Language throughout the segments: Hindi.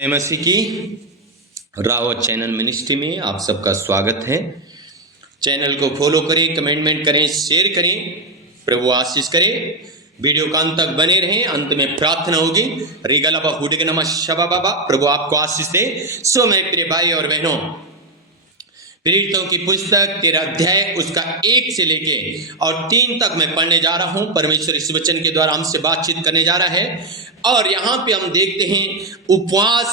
मसीह की रावत चैनल मिनिस्ट्री में आप सबका स्वागत है। चैनल को फॉलो करें, कमेंटमेंट करें, शेयर करें। प्रभु आशीष करे। वीडियो का अंत तक बने रहें। अंत में प्रार्थना होगी। रिगलबा हुडगे नमः शबा बाबा। प्रभु आपको आशीष दे। सो मेरे प्रिय भाई और बहनों, प्रेरितों की पुस्तक 13 अध्याय उसका 1 से लेके और 3 तक मैं पढ़ने जा रहा हूं। परमेश्वर इस वचन के द्वारा हमसे बातचीत करने जा रहा है। और यहाँ पे हम देखते हैं उपवास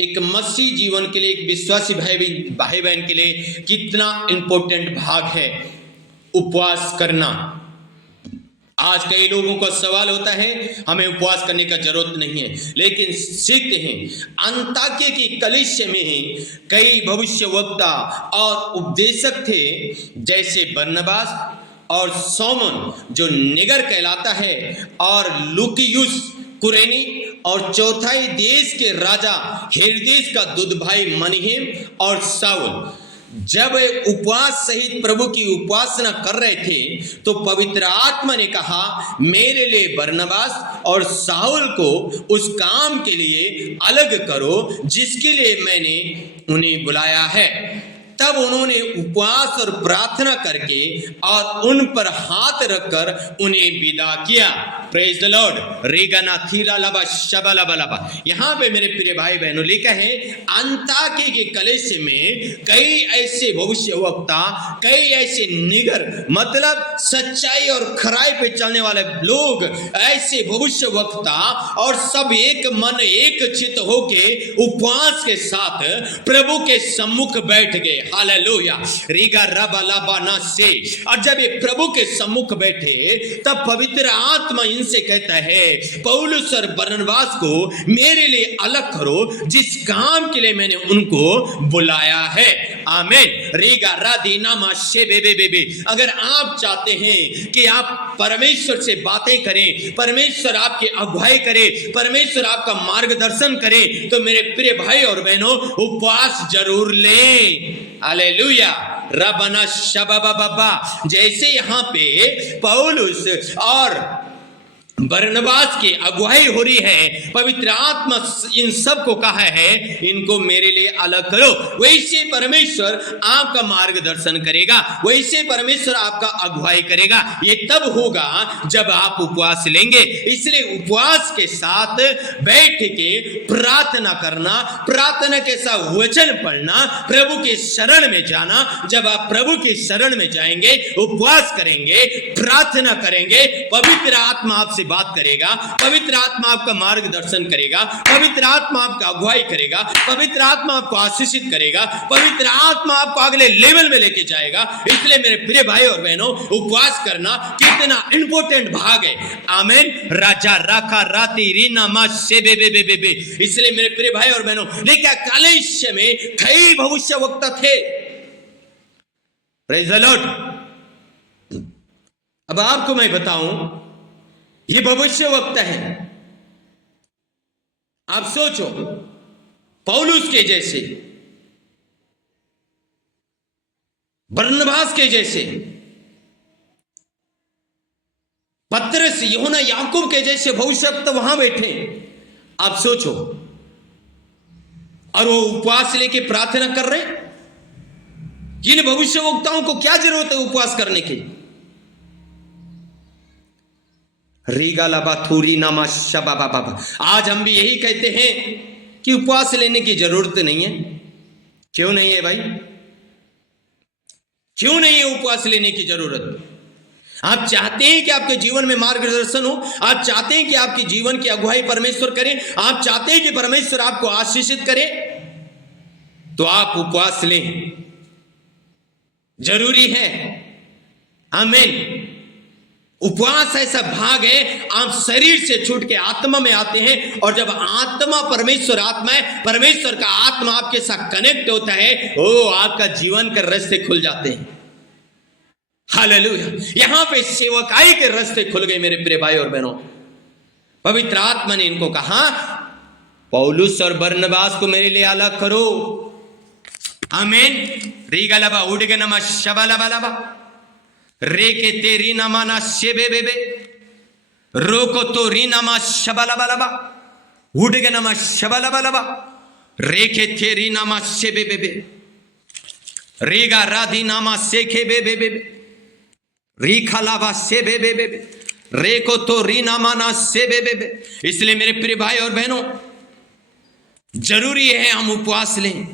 एक मसीह जीवन के लिए, एक विश्वासी भाई बहन के लिए कितना इंपॉर्टेंट भाग है उपवास करना। आज कई लोगों को सवाल होता है हमें उपवास करने का जरूरत नहीं है, लेकिन सीखते हैं अंताकिया की कलीसिया में कई भविष्यवक्ता और उपदेशक थे, जैसे बरनबास और सोमन जो निगर कहलाता है, और लुकियुस कुरेनी, और चौथाई देश के राजा हेरोदेस का दूध भाई मनीहेम और साउल। जब उपवास सहित प्रभु की उपासना कर रहे थे तो पवित्र आत्मा ने कहा मेरे लिए बरनबास और साउल को उस काम के लिए अलग करो जिसके लिए मैंने उन्हें बुलाया है। तब उन्होंने उपवास और प्रार्थना करके और उन पर हाथ रखकर उन्हें विदा किया। Praise the Lord. रेगना थीला लबा शबा लबा लबा। यहाँ पे मेरे प्रिय भाई बहनों लिखा है अंताकिया के कलीसिया में कई ऐसे भविष्यवक्ता, कई ऐसे निगर, मतलब सच्चाई और खराई पे चलने वाले लोग, ऐसे भविष्यवक्ता, और सब एक मन एक चित्त होके उपवास के साथ प्रभु के सम्मुख बैठ गए। हालेलुया। रीगा रबा लबा ना से। और जब ये प्रभु के सम्मुख बैठे तब पवित्र आत्मा इनसे कहता है पौलुस और बरनबास को मेरे लिए अलग करो जिस काम के लिए मैंने उनको बुलाया है। आमीन। रीगा रादीना माशे बेबे बेबे। अगर आप चाहते हैं कि आप परमेश्वर से बातें करें, परमेश्वर आपकी अगुवाई करे, परमेश्वर आपका मार्गदर्शन करे, तो मेरे प्रिय भाई और बहनों उपवास जरूर लें। हालेलुया। रबना शबाबा बाबा। जैसे यहाँ पे पौलुस और बरनबास की अगुवाई हो रही है, पवित्र आत्मा इन सब को कहा है इनको मेरे लिए अलग करो, वैसे परमेश्वर आपका मार्गदर्शन करेगा, वैसे परमेश्वर आपका अगुवाई करेगा। ये तब होगा जब आप उपवास लेंगे। इसलिए उपवास के साथ बैठ के प्रार्थना करना, प्रार्थना के साथ वचन पढ़ना, प्रभु के शरण में जाना। जब आप प्रभु के शरण में जाएंगे, उपवास करेंगे, प्रार्थना करेंगे, पवित्र आत्मा आपसे बात करेगा, पवित्र आत्मा आपका मार्गदर्शन करेगा, पवित्र आत्मा आपका अगुवाई करेगा, पवित्र आत्मा आपको आशीषित करेगा, पवित्र आत्मा आपको अगले लेवल में लेके जाएगा। इसलिए मेरे प्रिय भाई और बहनों उपवास करना कितना इंपॉर्टेंट भाग है। आमीन। राजा राखा राती रीना मा से बे बे बे बे बे। इसलिए मेरे प्रिय भाई और बहनों लेकिन कलीसिया में कई भविष्यवक्ता थे। Praise the Lord. अब आपको मैं बताऊं, ये भविष्यवक्ता है। आप सोचो पौलुस के जैसे, बरनबास के जैसे, पतरस, यूहन्ना, याकूब के जैसे भविष्यवक्ता वहां बैठे। आप सोचो, और वो उपवास लेके प्रार्थना कर रहे। जिन भविष्यवक्ताओं को क्या जरूरत है उपवास करने की? आज हम भी यही कहते हैं कि उपवास लेने की जरूरत नहीं है। क्यों नहीं है भाई? क्यों नहीं है उपवास लेने की जरूरत? आप चाहते हैं कि आपके जीवन में मार्गदर्शन हो, आप चाहते हैं कि आपके जीवन की अगुवाई परमेश्वर करे, आप चाहते हैं कि परमेश्वर आपको आशीषित करे, तो आप उपवास लें। जरूरी है। आमीन। उपवास ऐसा भाग है, आप शरीर से छूट के आत्मा में आते हैं, और जब आत्मा परमेश्वर आत्मा है, परमेश्वर का आत्मा आपके साथ कनेक्ट होता है, ओ आपका जीवन के रास्ते खुल जाते हैं। हालेलुया। यहां पे सेवकाई के रास्ते खुल गए मेरे प्रिय भाई और बहनों। पवित्र आत्मा ने इनको कहा पौलुस और बरनबास को मेरे लिए अलग करो। आमीन। रीगलबा उडगनमा शबलबलबा रे के तेरी नमाना शेबे बेबे रोको तो री नमा शबलबलबा। हुडगे नमा शबलबलबा रेखे थेरी नामा शेबे बेबे रेगा राधी नामा सेखे बेबे बेबे रीखा लावा सेबे बेबे रेको तो री नामा ना सेबे बेबे। इसलिए मेरे प्रिय भाई और बहनों, जरूरी है हम उपवास लें।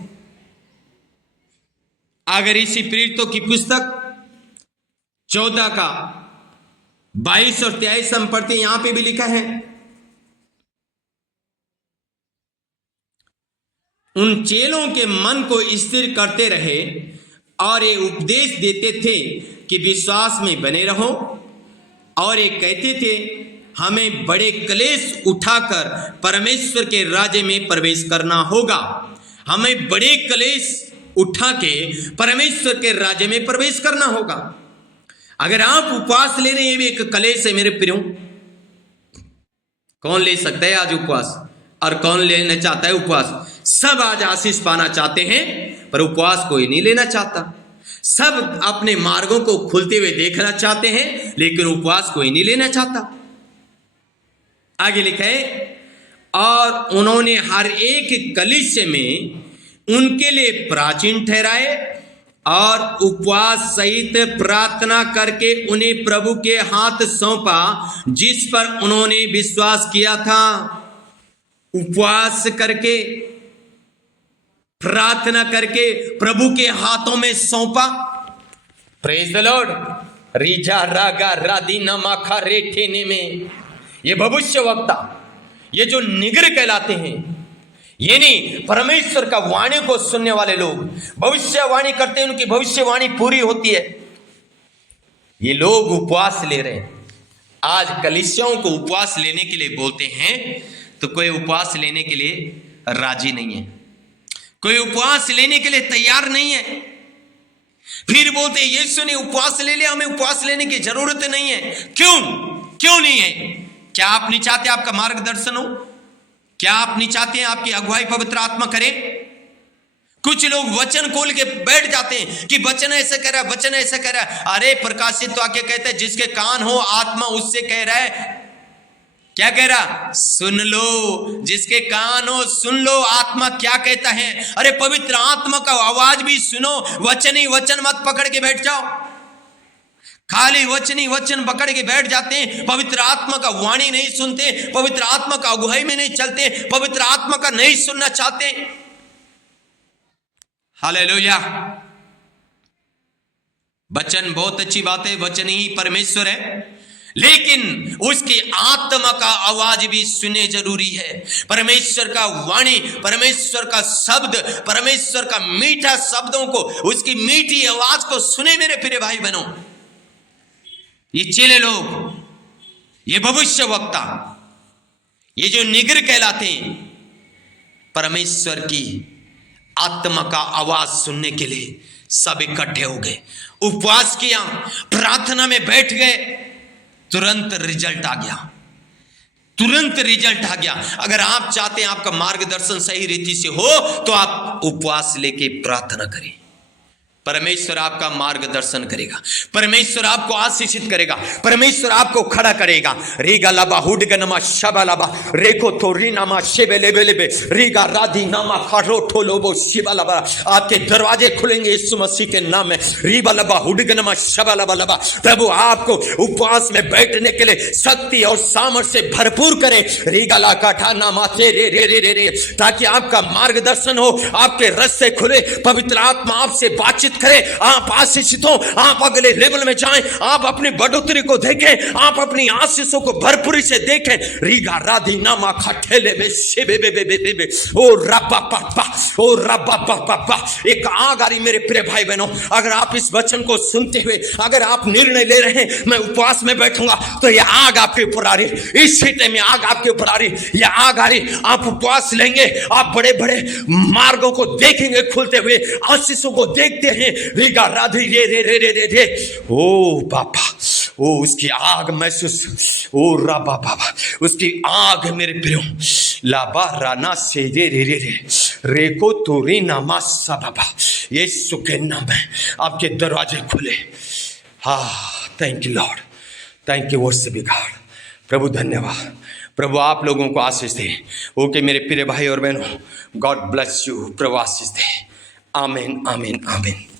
अगर इसी प्रेरितों की पुस्तक 14 का 22 और 23 हम पढ़ते, यहां पे भी लिखा है, उन चेलों के मन को स्थिर करते रहे और ये उपदेश देते थे कि विश्वास में बने रहो, और ये कहते थे हमें बड़े क्लेश उठाकर परमेश्वर के राज्य में प्रवेश करना होगा। हमें बड़े क्लेश उठा के परमेश्वर के राज्य में प्रवेश करना होगा। अगर आप उपवास ले रहे हैं, ये भी एक क्लेश है मेरे प्रियो। कौन ले सकता है आज उपवास, और कौन लेना चाहता है उपवास? सब आज आशीष पाना चाहते हैं, पर उपवास कोई नहीं लेना चाहता। सब अपने मार्गों को खुलते हुए देखना चाहते हैं, लेकिन उपवास कोई नहीं लेना चाहता। आगे लिखा है, और उन्होंने हर एक कलीसिया में उनके लिए प्राचीन ठहराए और उपवास सहित प्रार्थना करके उन्हें प्रभु के हाथ सौंपा जिस पर उन्होंने विश्वास किया था। उपवास करके, प्रार्थना करके प्रभु के हाथों में सौंपा। Praise the Lord. रीजा रागा रादी नमाखा रेठेने में ये भविष्यवक्ता, ये जो निगर कहलाते हैं, ये नहीं परमेश्वर का वाणी को सुनने वाले लोग भविष्यवाणी करते हैं, उनकी भविष्यवाणी पूरी होती है। ये लोग उपवास ले रहे हैं। आज कलीसियाओं को उपवास लेने के लिए बोलते हैं तो कोई उपवास लेने के लिए राजी नहीं है, कोई उपवास लेने के लिए तैयार नहीं है। फिर बोलते हैं यीशु ने उपवास ले लिया, हमें उपवास लेने की जरूरत नहीं है। क्यों नहीं है? क्या आप नहीं चाहते आपका मार्गदर्शन हो? क्या आप नहीं चाहते हैं आपकी अगुवाई पवित्र आत्मा करे? कुछ लोग वचन खोल के बैठ जाते हैं कि वचन ऐसा कह रहा है, वचन ऐसा कह रहा है। अरे प्रकाशित तो आके कहते हैं जिसके कान हो आत्मा उससे कह रहा है। क्या कह रहा? सुन लो, जिसके कान हो सुन लो आत्मा क्या कहता है। अरे पवित्र आत्मा का आवाज भी सुनो, वचन ही वचन मत पकड़ के बैठ जाओ। खाली वचन ही वचन पकड़ के बैठ जाते हैं, पवित्र आत्मा का वाणी नहीं सुनते, पवित्र आत्मा का अगुवाई में नहीं चलते, पवित्र आत्मा का नहीं सुनना चाहते। हालेलुया। वचन बहुत अच्छी बात है, वचन ही परमेश्वर है, लेकिन उसकी आत्मा का आवाज भी सुने जरूरी है। परमेश्वर का वाणी, परमेश्वर का शब्द, परमेश्वर का मीठा शब्दों को, उसकी मीठी आवाज को सुने मेरे प्रिय भाई बहनों। ये चेले लोग, ये भविष्यवक्ता, ये जो निगर कहलाते हैं, परमेश्वर की आत्मा का आवाज सुनने के लिए सब इकट्ठे हो गए, उपवास किया, प्रार्थना में बैठ गए। तुरंत रिजल्ट आ गया, तुरंत रिजल्ट आ गया। अगर आप चाहते हैं आपका मार्गदर्शन सही रीति से हो तो आप उपवास लेके प्रार्थना करें। परमेश्वर आपका मार्गदर्शन करेगा, परमेश्वर आपको आशीषित करेगा, परमेश्वर आपको खड़ा करेगा। रीगा लबा हुडगा नमा शबा लबा रेको तो रीनामा शेबे लेबे लेबे रीगा राधी नामा खारो ठोलोबो शिबा लबा। आपके दरवाजे खुलेंगे यीशु मसीह के नाम में। रीबा लबा हुडगा नमा शबा लबा लबा। प्रभु आपको उपवास में बैठने के लिए शक्ति और सामर्थ्य से भरपूर करे। रीगा ला काठा नामा रे रे रे रे रे, ताकि आपका मार्गदर्शन हो, आपके रास्ते खुले, पवित्र आत्मा आपसे बातचीत करे, आप आशीषित हो, आप अगले लेवल में जाएं, आप अपनी बढ़ोतरी को देखें, आप अपनी आशीषों को भरपूरी से देखें। रीगा राधी नामा खठेले में शिबे बे बे बे बे बे ओ रब्बा पापा ओ रब्बा पापा। एक आग आ रही मेरे प्रिय भाई बहनों। अगर आप इस वचन को सुनते हुए अगर आप निर्णय ले रहे हैं मैं उपवास में बैठूंगा, तो यह आग आपके ऊपर आ रही, इस सीटे में आग आपके ऊपर आ रही, यह आग आ रही। आप उपवास लेंगे, आप बड़े बड़े मार्गों को देखेंगे खुलते हुए, आशीषों को देखते हैं। रीगा राधी रे रे रे रे रे रे ओ बाबा, ओ उसकी आग महसूस, ओ रबा बाबा, उसकी आग मेरे प्रियो लाबा राना से रे रे रे रे रेको तोरी नामा सा बाबा। यीशु के नाम में आपके दरवाजे खुले। हाँ, thank you Lord, thank you worship God. प्रभु धन्यवाद, प्रभु आप लोगों को आशीष दे। ओके मेरे प्रिय भाई और बहनों, गॉड ब्लेस यू। प्रभु आशीष दे। आमीन आमीन आमीन।